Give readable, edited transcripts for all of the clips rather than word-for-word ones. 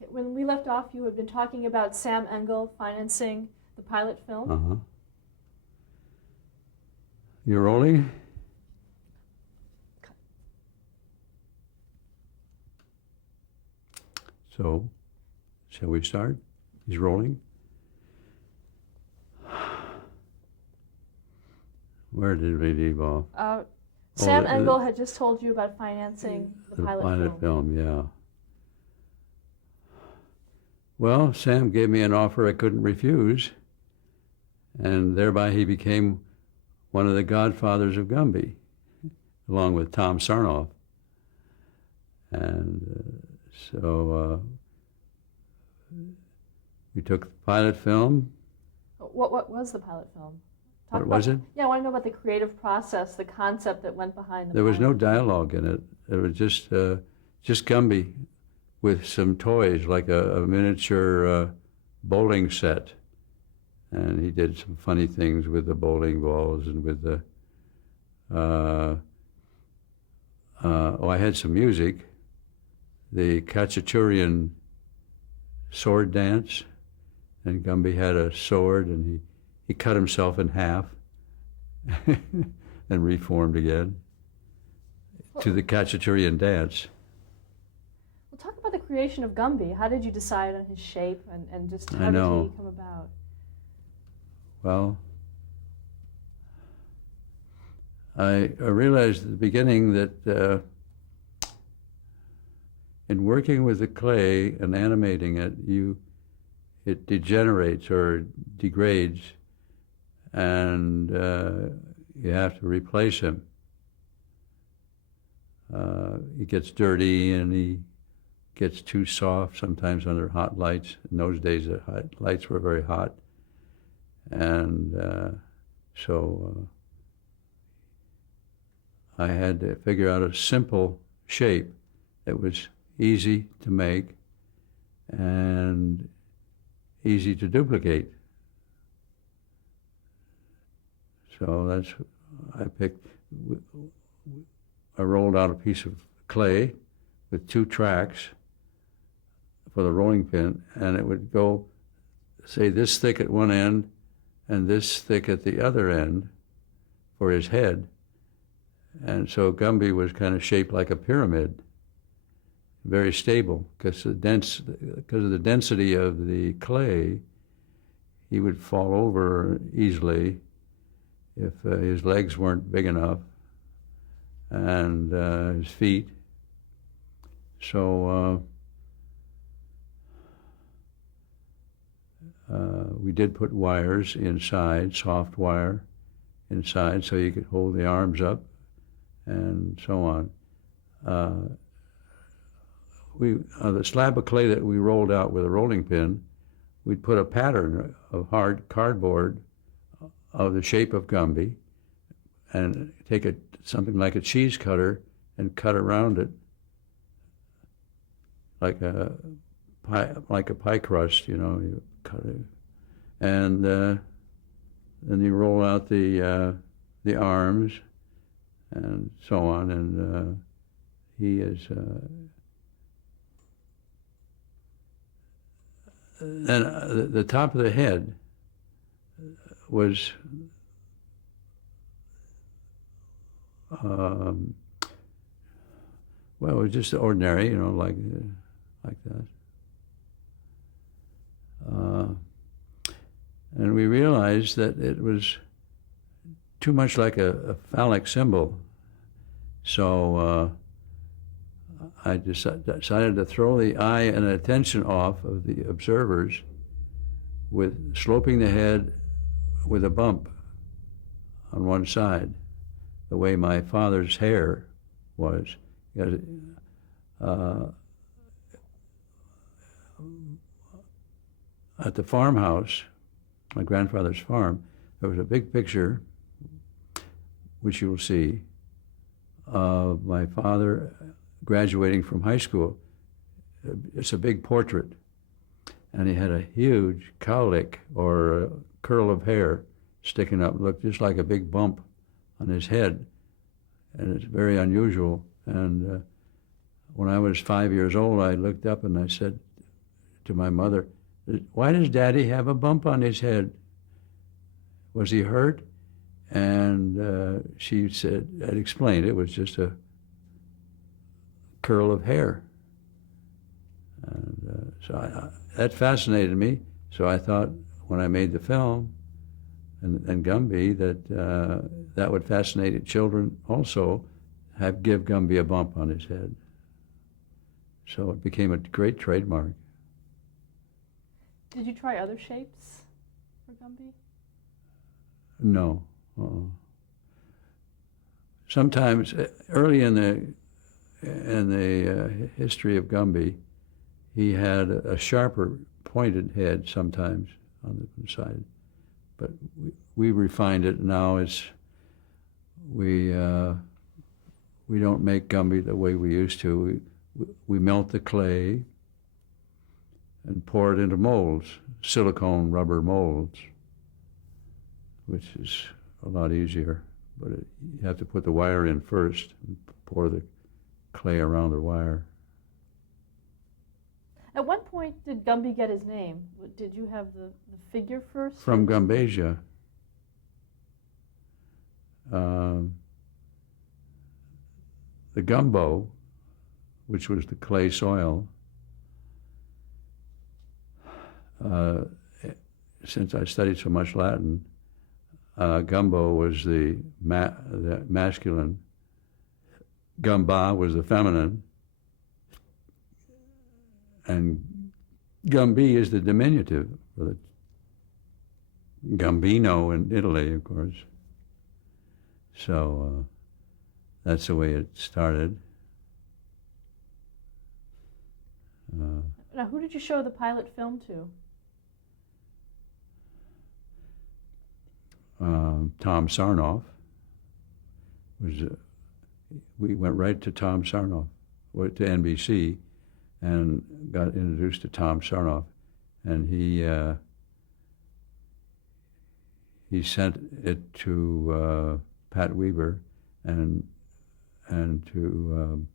When we left off, you had been talking about Sam Engel financing the pilot film. Uh-huh. You're rolling? So, shall we start? He's rolling. Where did we leave off? Sam Engel had just told you about financing the pilot film, yeah. Well, Sam gave me an offer I couldn't refuse, and thereby he became one of the godfathers of Gumby, along with Tom Sarnoff. And so we took the pilot film. What was the pilot film? What was it? Yeah, I want to know about the creative process, the concept that went behind the There was pilot no dialogue in it. It was just Gumby with some toys, like a miniature bowling set. And he did some funny things with the bowling balls and with the... I had some music. The Khachaturian sword dance, and Gumby had a sword, and he cut himself in half and reformed again to the Khachaturian dance. Well, talk about the creation of Gumby. How did you decide on his shape, and just how did he come about? Well, I realized at the beginning that in working with the clay and animating it, it degenerates or degrades, and you have to replace him. He gets dirty and he gets too soft, sometimes under hot lights. In those days, the lights were very hot. And so I had to figure out a simple shape that was easy to make and easy to duplicate. So that's, I rolled out a piece of clay with 2 tracks for the rolling pin, and it would go, say, this thick at one end and this thick at the other end for his head. And so Gumby was kind of shaped like a pyramid, very stable, because of the density of the clay, he would fall over easily if his legs weren't big enough, and his feet. So we did put wires inside, soft wire inside, so you could hold the arms up and so on. The slab of clay that we rolled out with a rolling pin, we'd put a pattern of hard cardboard of the shape of Gumby and take something like a cheese cutter and cut around it like a pie crust, you cut it. And then you roll out the arms and so on, and he is... And the top of the head was well, it was just ordinary, like that. And we realized that it was too much like a phallic symbol. So I decided to throw the eye and attention off of the observers with sloping the head with a bump on one side, the way my father's hair was. At the farmhouse, my grandfather's farm, there was a big picture, which you will see, of my father graduating from high school. It's a big portrait. And he had a huge cowlick or a curl of hair sticking up, looked just like a big bump on his head. And it's very unusual. And when I was 5 years old, I looked up and I said, to my mother, "Why does Daddy have a bump on his head? Was he hurt?" And she said, I'd explained it was just a curl of hair. And so that fascinated me. So I thought when I made the film and Gumby that that would fascinate children also, give Gumby a bump on his head. So it became a great trademark. Did you try other shapes for Gumby? No. Sometimes early in the history of Gumby, he had a sharper pointed head sometimes on the side, but we refined it now. We don't make Gumby the way we used to. We melt the clay and pour it into molds, silicone rubber molds, which is a lot easier. But you have to put the wire in first and pour the clay around the wire. At what point did Gumby get his name? Did you have the figure first? From Gumbasia. The gumbo, which was the clay soil, since I studied so much Latin, gumbo was the masculine, gumba was the feminine, and Gumby is the diminutive, for the Gambino in Italy, of course. So that's the way it started. Now, who did you show the pilot film to? Tom Sarnoff we went right to Tom Sarnoff, went to NBC, and got introduced to Tom Sarnoff, and he sent it to Pat Weaver and to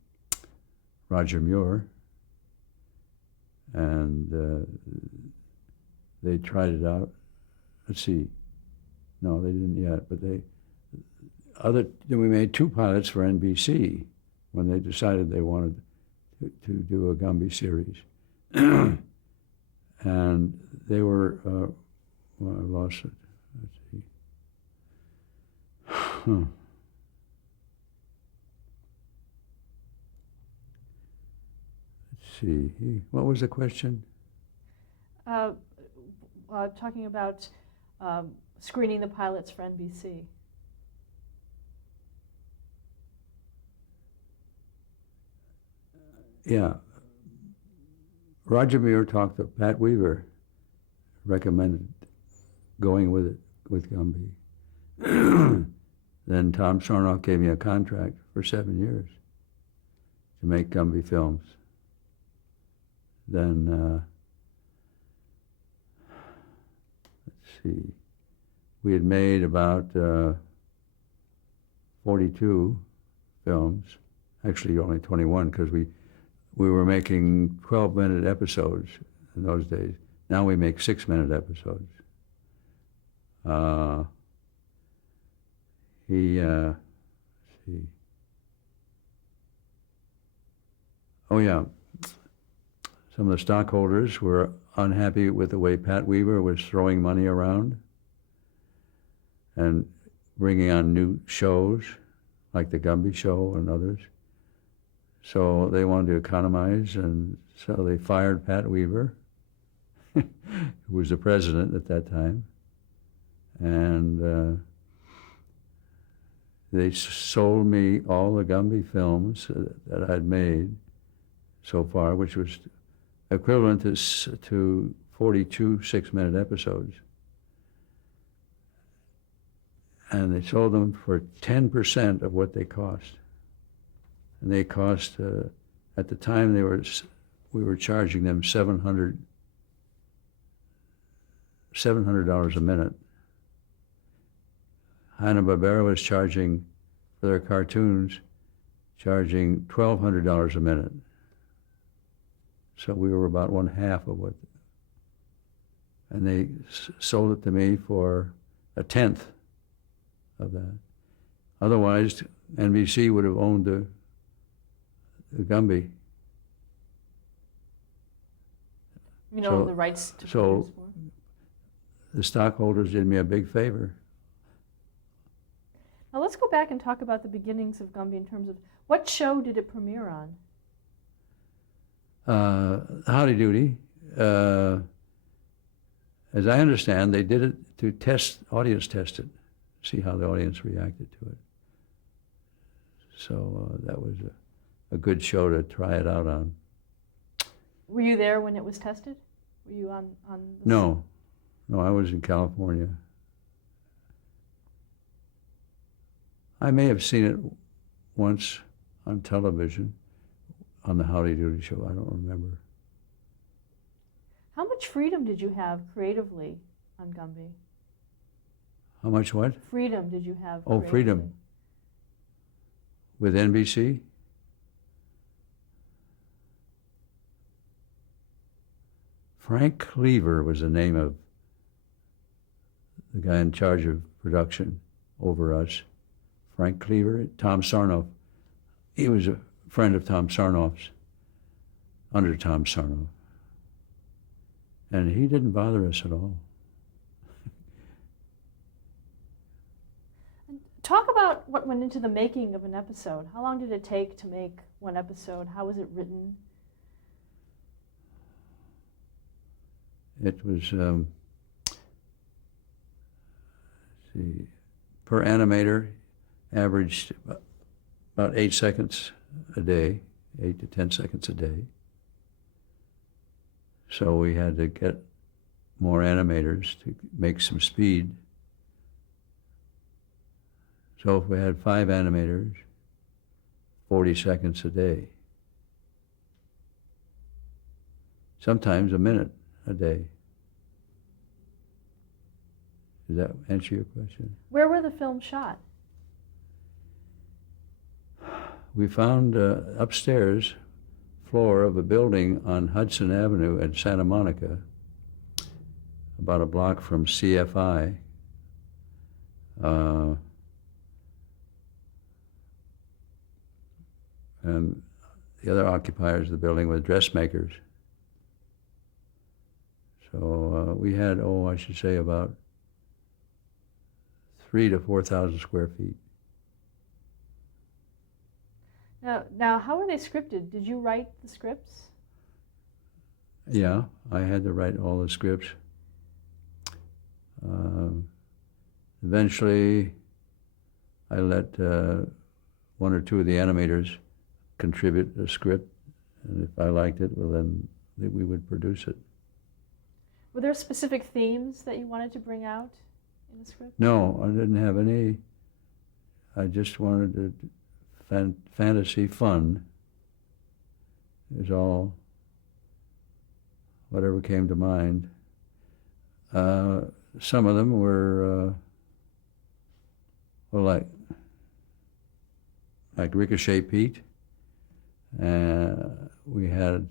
Roger Muir, and they tried it out. Let's see. No, they didn't yet, but then we made 2 pilots for NBC when they decided they wanted to do a Gumby series. And they were, well, I lost it. Let's see. Let's see. What was the question? Talking about screening the pilots for NBC. Yeah. Roger Muir talked to Pat Weaver, recommended going with it, with Gumby. Then Tom Sarnoff gave me a contract for 7 years to make Gumby films. Then, let's see, we had made about 42 films, actually only 21, because we were making 12-minute episodes in those days. Now we make 6-minute episodes. Let's see. Oh yeah, some of the stockholders were unhappy with the way Pat Weaver was throwing money around and bringing on new shows, like the Gumby Show and others. So they wanted to economize, and so they fired Pat Weaver, who was the president at that time, and they sold me all the Gumby films that I'd made so far, which was equivalent to 42 6-minute episodes. And they sold them for 10% of what they cost. And they cost, at the time we were charging them $700 a minute. Hanna-Barbera was charging, for their cartoons, charging $1,200 a minute. So we were about 1/2 of what, and they sold it to me for 1/10 of that. Otherwise, NBC would have owned the Gumby. You know, the rights to produce more. The stockholders did me a big favor. Now let's go back and talk about the beginnings of Gumby in terms of what show did it premiere on? Howdy Doody. As I understand, they did it to audience test it, see how the audience reacted to it. So that was a good show to try it out on. Were you there when it was tested? Were you on the No, I was in California. I may have seen it once on television on the Howdy Doody show. I don't remember. How much freedom did you have creatively on Gumby? How much what? Freedom did you have? Oh, freedom. With NBC? Frank Cleaver was the name of the guy in charge of production over us. Frank Cleaver, Tom Sarnoff. He was a friend of Tom Sarnoff's, under Tom Sarnoff. And he didn't bother us at all. Talk about what went into the making of an episode. How long did it take to make one episode? How was it written? It was, per animator, averaged about 8 seconds a day, 8 to 10 seconds a day. So we had to get more animators to make some speed. So if we had 5 animators, 40 seconds a day. Sometimes a minute a day. Does that answer your question? Where were the films shot? We found upstairs floor of a building on Hudson Avenue in Santa Monica, about a block from CFI. And the other occupiers of the building were dressmakers. So we had, I should say about 3,000 to 4,000 square feet. Now, how were they scripted? Did you write the scripts? Yeah, I had to write all the scripts. Eventually, I let 1 or 2 of the animators contribute a script, and if I liked it, well, then we would produce it. Were there specific themes that you wanted to bring out in the script? No, I didn't have any. I just wanted to fantasy fun is all, whatever came to mind. Some of them were like Ricochet Pete. We had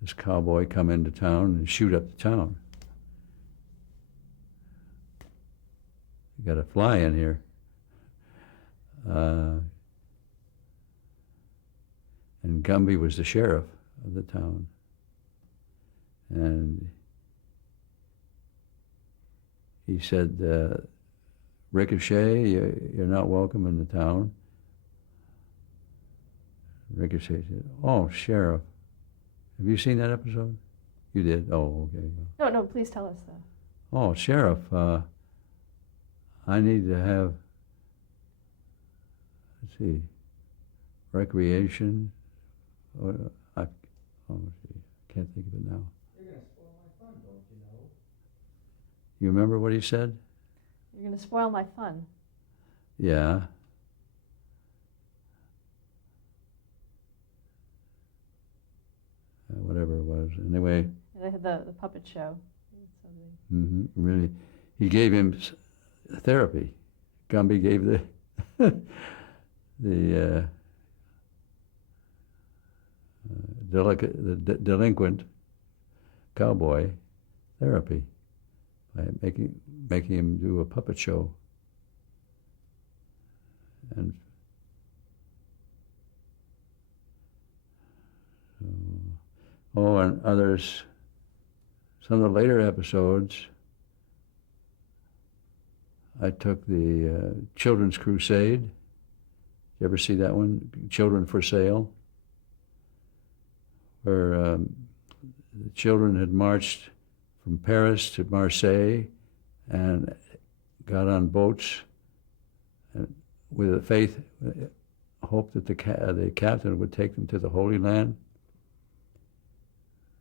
this cowboy come into town and shoot up the town. You got a fly in here. And Gumby was the sheriff of the town. And he said, Ricochet, you're not welcome in the town. Ricochet said, "Oh, Sheriff, have you seen that episode?" You did? Oh, okay. No, please tell us though. "Oh, Sheriff, I need to have, let's see, recreation. I can't think of it now." You're going to spoil my fun, don't you know? You remember what he said? You're going to spoil my fun. Yeah. Whatever it was. Anyway. They had the puppet show. Really. He gave him therapy. Gumby gave the delinquent cowboy therapy by making him do a puppet show. And and others, some of the later episodes, I took the Children's Crusade. Did you ever see that one? Children for Sale, where the children had marched from Paris to Marseille and got on boats with a faith, hope that the captain would take them to the Holy Land,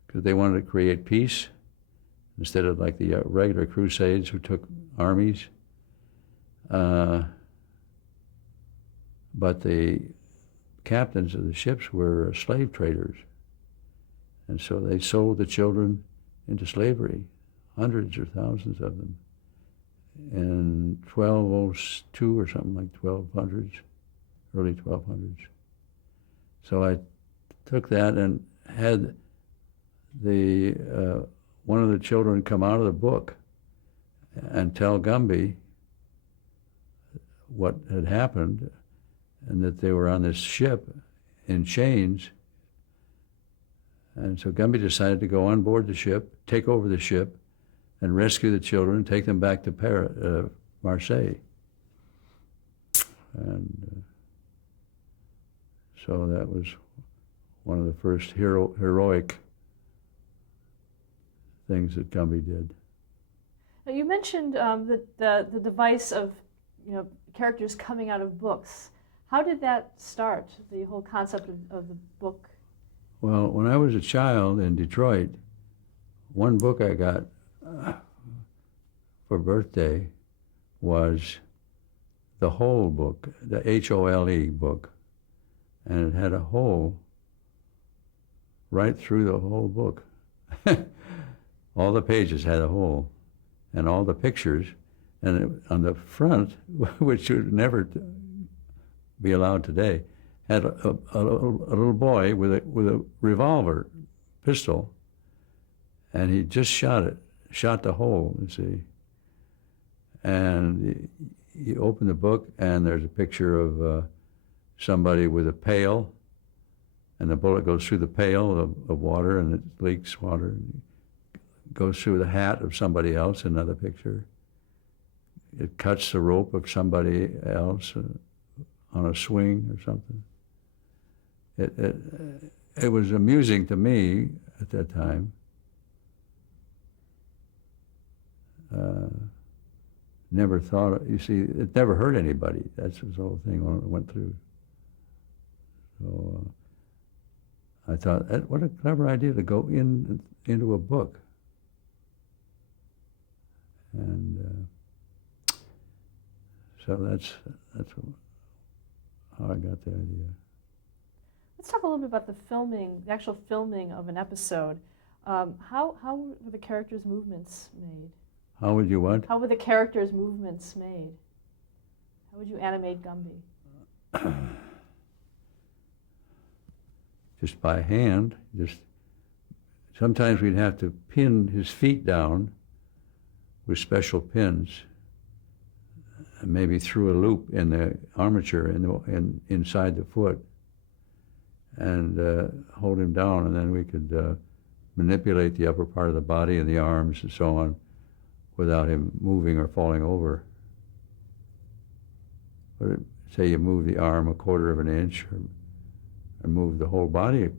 because they wanted to create peace instead of like the regular crusades who took armies. But the captains of the ships were slave traders, and so they sold the children into slavery, hundreds or thousands of them, in 1202 or something like 1200s, early 1200s. So I took that and had the one of the children come out of the book and tell Gumby what had happened, and that they were on this ship in chains. And so Gumby decided to go on board the ship, take over the ship, and rescue the children, take them back to Marseille. And so that was one of the first heroic things that Gumby did. Now you mentioned the device of characters coming out of books. How did that start, the whole concept of the book? Well, when I was a child in Detroit, one book I got for birthday was the whole book, the HOLE book, and it had a hole right through the whole book. All the pages had a hole, and all the pictures, and on the front, which would never be allowed today, had a little boy with a revolver, pistol, and he just shot the hole, you see. And you open the book, and there's a picture of somebody with a pail, and the bullet goes through the pail of water, and it leaks water. It goes through the hat of somebody else, another picture. It cuts the rope of somebody else on a swing or something. It was amusing to me at that time. Never thought, you see, it never hurt anybody. That's the whole thing when it went through. So I thought, what a clever idea to go into a book. And so that's how I got the idea. Let's talk a little bit about the actual filming of an episode. How were the characters' movements made? How would you what? How were the characters' movements made? How would you animate Gumby? Just by hand. Sometimes we'd have to pin his feet down with special pins, and maybe through a loop in the armature inside the foot, and hold him down, and then we could manipulate the upper part of the body and the arms and so on without him moving or falling over. But say you move the arm a quarter of an inch, or move the whole body,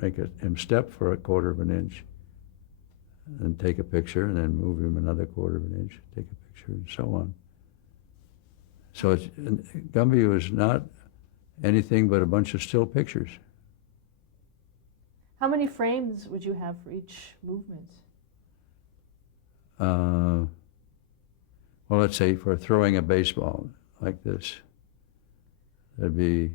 make him step for a quarter of an inch, and take a picture, and then move him another quarter of an inch, take a picture, and so on. So Gumby was not anything but a bunch of still pictures. How many frames would you have for each movement? Well, let's say for throwing a baseball like this, there'd be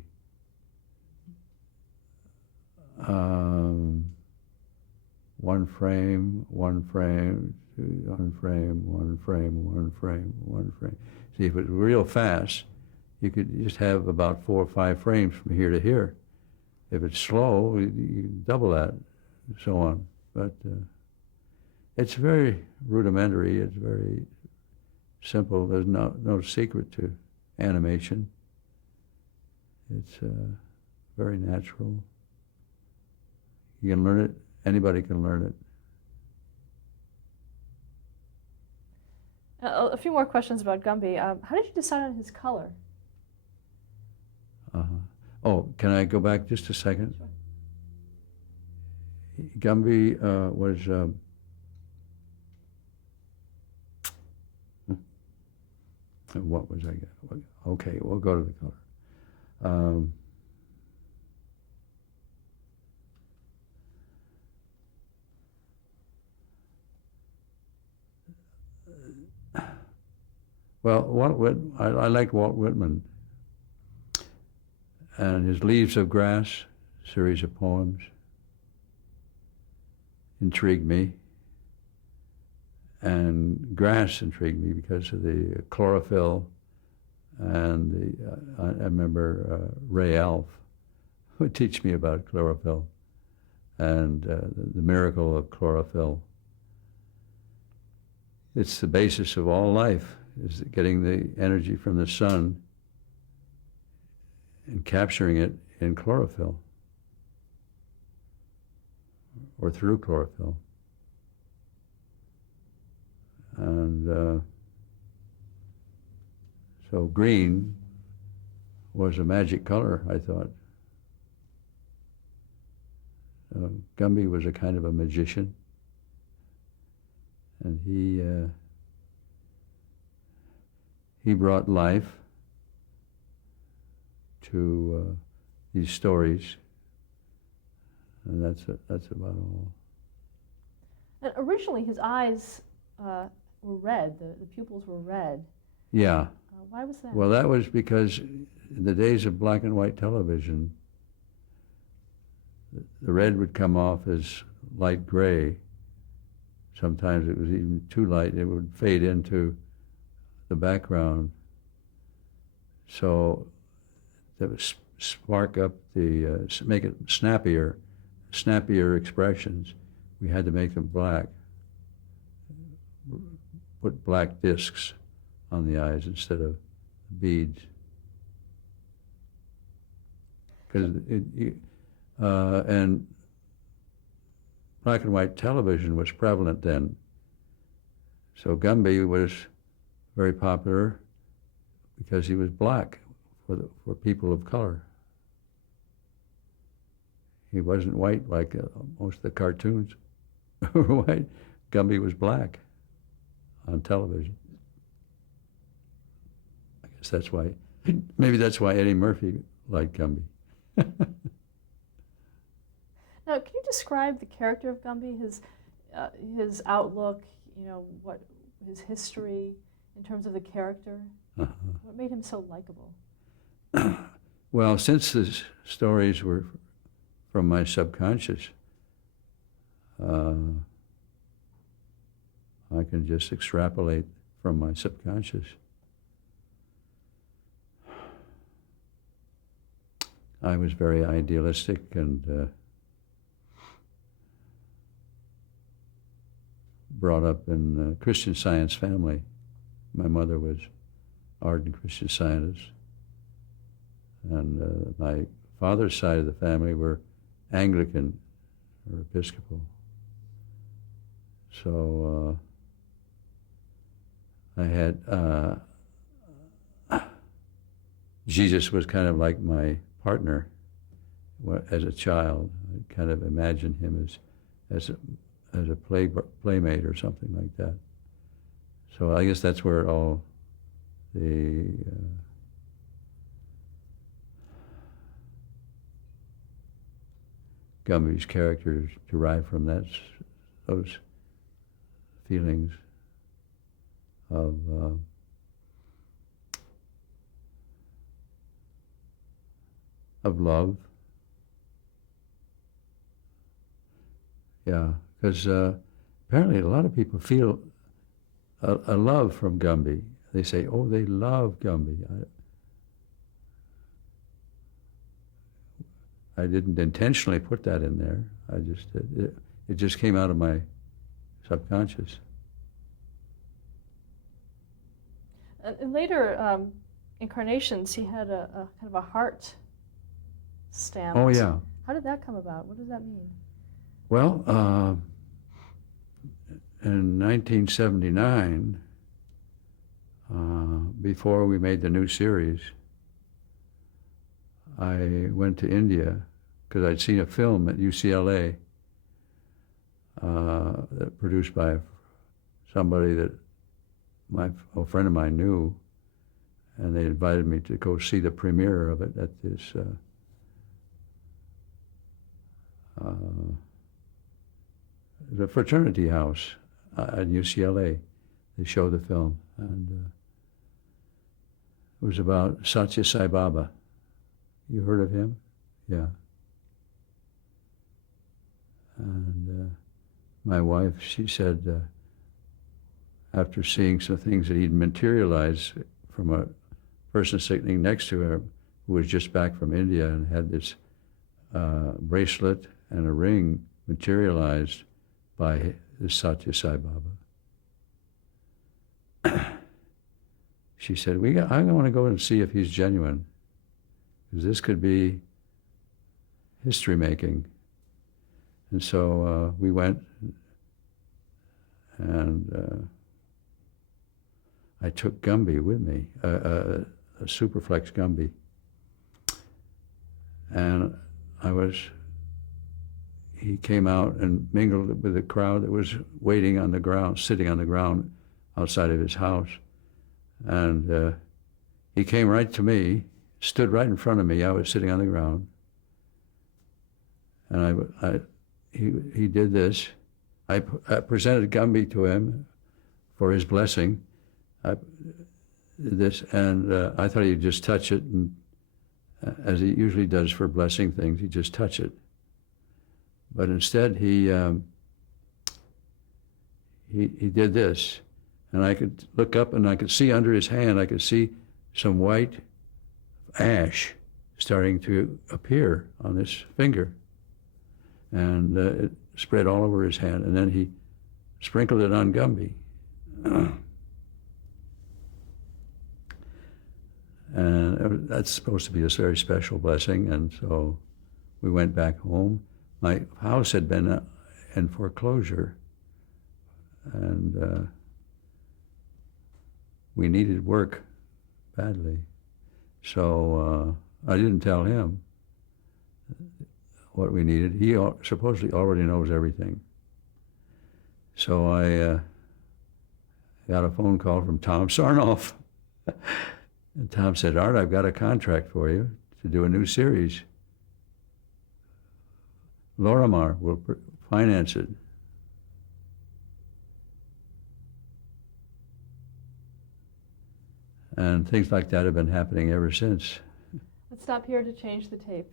one frame, one frame, one frame, one frame, one frame, one frame. See, if it was real fast, you could just have about 4 or 5 frames from here to here. If it's slow, you double that, and so on. But it's very rudimentary. It's very simple. There's no secret to animation. It's very natural. You can learn it. Anybody can learn it. A few more questions about Gumby. How did you decide on his color? Oh, can I go back just a second? Sure. Gumby was what was I? Okay, we'll go to the color. Well, I like Walt Whitman and his Leaves of Grass series of poems intrigued me. And grass intrigued me because of the chlorophyll, and I remember Ray Alf would teach me about chlorophyll and the miracle of chlorophyll. It's the basis of all life, is getting the energy from the sun and capturing it in chlorophyll or through chlorophyll. And so green was a magic color, I thought. Gumby was a kind of a magician, and he brought life to these stories, and that's about all. And originally, his eyes were red. The pupils were red. Yeah. Why was that? Well, that was because in the days of black and white television, the red would come off as light gray. Sometimes it was even too light. It would fade into the background. So that would spark up make it snappier expressions. We had to make them black. Put black discs on the eyes instead of beads. Because and black and white television was prevalent then. So Gumby was very popular because he was black for people of color. He wasn't white like most of the cartoons were white. Gumby was black on television. I guess that's why, maybe that's why Eddie Murphy liked Gumby. Now, can you describe the character of Gumby, his outlook, what his history in terms of the character? Uh-huh. What made him so likable? Well, since the stories were from my subconscious, I can just extrapolate from my subconscious. I was very idealistic and brought up in a Christian Science family. My mother was ardent Christian Scientist, and my father's side of the family were Anglican or Episcopal. So I had Jesus was kind of like my partner as a child. I kind of imagined him as a playmate or something like that. So I guess that's where all the Gumby's characters derive from those feelings of love. Yeah, because apparently a lot of people feel a love from Gumby. They say, oh, they love Gumby. I didn't intentionally put that in there. It just came out of my subconscious. In later incarnations, he had a kind of a heart stamped. Oh, yeah. How did that come about? What does that mean? Well, in 1979, before we made the new series, I went to India because I'd seen a film at UCLA produced by somebody that a friend of mine knew, and they invited me to go see the premiere of it at this the fraternity house at UCLA. They showed the film, and it was about Satya Sai Baba. You heard of him? Yeah. And my wife, she said, after seeing some things that he'd materialized from a person sitting next to her who was just back from India and had this bracelet and a ring materialized by the Satya Sai Baba. She said, I want to go and see if he's genuine, because this could be history making. And so we went, and I took Gumby with me, a Superflex Gumby. And he came out and mingled with the crowd that was waiting on the ground, sitting on the ground outside of his house. And he came right to me, stood right in front of me. I was sitting on the ground. And he did this. I presented Gumby to him for his blessing. I did this, and I thought he'd just touch it, and as he usually does for blessing things, he'd just touch it. But instead, he did this, and I could look up, and I could see under his hand, I could see some white ash starting to appear on his finger, and it spread all over his hand, and then he sprinkled it on Gumby. And that's supposed to be a very special blessing, and so we went back home. My house had been in foreclosure, and we needed work badly. So I didn't tell him what we needed. He supposedly already knows everything. So I got a phone call from Tom Sarnoff. And Tom said, Art, I've got a contract for you to do a new series. Lorimar will finance it. And things like that have been happening ever since. Let's stop here to change the tape.